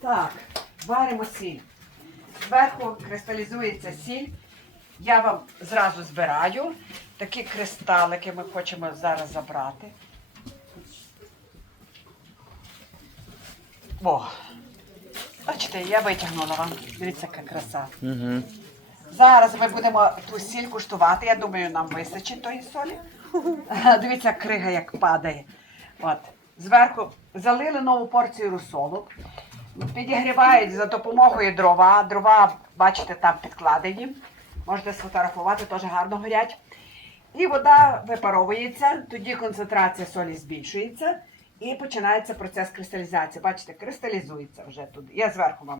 Так, варимо сіль. Зверху кристалізується сіль. Я вам зразу збираю. Такі кристалики ми хочемо зараз забрати. О! Бачите, я витягнула вам. Дивіться, яка краса. Угу. Зараз ми будемо ту сіль куштувати. Я думаю, нам вистачить тої солі. Дивіться, крига як падає. От. Зверху залили нову порцію русолу. Підігрівають за допомогою дрова. Дрова, бачите, там підкладені. Можете сфотографувати, теж гарно горять. І вода випаровується, тоді концентрація солі збільшується і починається процес кристалізації. Бачите, кристалізується вже тут. Я зверху вам